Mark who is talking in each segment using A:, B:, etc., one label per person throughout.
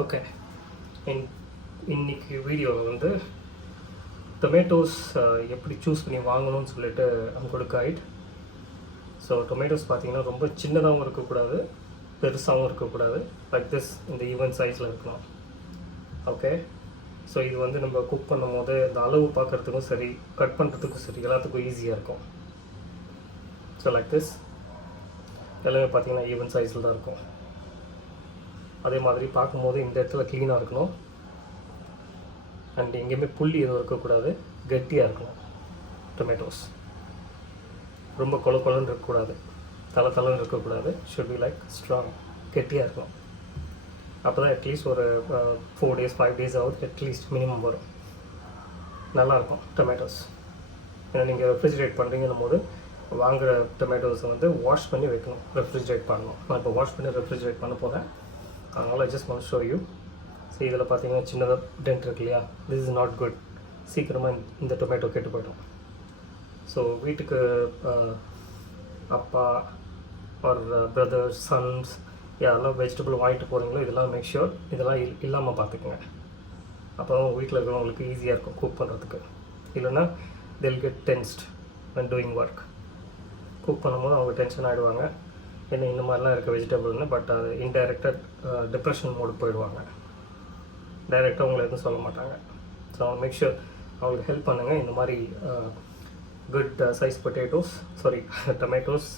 A: Okay இன் இன்னைக்கு வீடியோவில் வந்து டொமேட்டோஸ் எப்படி சூஸ் பண்ணி வாங்கணும்னு சொல்லிட்டு நம்மளோட கைட் ஸோ டொமேட்டோஸ் பார்த்தீங்கன்னா ரொம்ப சின்னதாகவும் இருக்கக்கூடாது பெருசாகவும் இருக்கக்கூடாது. லைக் திஸ் இந்த ஈவன் சைஸில் இருக்கணும் ஓகே ஸோ இது வந்து நம்ம குக் பண்ணும் போது இந்த அளவு பார்க்குறதுக்கும் சரி கட் பண்ணுறதுக்கும் சரி எல்லாத்துக்கும் ஈஸியாக இருக்கும். ஸோ லைக் திஸ் எல்லாமே பார்த்தீங்கன்னா ஈவன் சைஸில் தான் இருக்கும். அதே மாதிரி பார்க்கும்போது இந்த இடத்துல க்ளீனாக இருக்கணும். அண்ட் எங்கேயுமே புள்ளி எதுவும் இருக்கக்கூடாது. கெட்டியாக இருக்கணும். டொமேட்டோஸ் ரொம்ப கொல கொலன்னு இருக்கக்கூடாது. தலை தலைன்னு இருக்கக்கூடாது. ஷுட் பி லைக் ஸ்ட்ராங் கெட்டியாக இருக்கும் அப்போ தான் அட்லீஸ்ட் ஒரு ஃபோர் டேஸ் ஃபைவ் டேஸ் ஆகுது அட்லீஸ்ட் மினிமம் வரும். நல்லாயிருக்கும் டொமேட்டோஸ் ஏன்னா நீங்கள் ரெஃப்ரிஜிரேட் பண்ணுறீங்கன்னும் போது வாங்குகிற டொமேட்டோஸை வந்து வாஷ் பண்ணி வைக்கணும். ரெஃப்ரிஜிரேட் பண்ணணும். நான் இப்போ வாஷ் பண்ணி ரெஃப்ரிஜிரேட் பண்ண போகிறேன் அதனால் just one show you so இதில் பார்த்தீங்கன்னா சின்னதாக டென்ட் இருக்கு இல்லையா? திஸ் இஸ் நாட் குட் சீக்கிரமாக இந்த டொமேட்டோ கெட்டு போய்டும். ஸோ வீட்டுக்கு அப்பா ஆர் பிரதர்ஸ் சன்ஸ் யாரெல்லாம் வெஜிடபிள் வாங்கிட்டு போகிறீங்களோ இதெல்லாம் மேக் ஷுர் இதெல்லாம் இல் இல்லாமல் பார்த்துக்குங்க அப்போ தான் வீட்டில் இருக்கிறவங்களுக்கு ஈஸியாக இருக்கும் குக் பண்ணுறதுக்கு இல்லைன்னா they'll get tensed and doing work cook பண்ணும்போது அவங்க டென்ஷன் ஆகிடுவாங்க என்ன இந்த மாதிரிலாம் இருக்க வெஜிடபிள்னு பட் அது இன்டைரக்டாக டிப்ரெஷன் மோடு போயிடுவாங்க. டைரெக்டாக உங்களை எதுவும் சொல்ல மாட்டாங்க. ஸோ அவங்க மேக் ஷூர் அவங்களுக்கு ஹெல்ப் பண்ணுங்கள் இந்த மாதிரி good size potatoes sorry tomatoes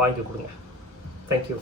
A: வாங்கி கொடுங்க. Thank you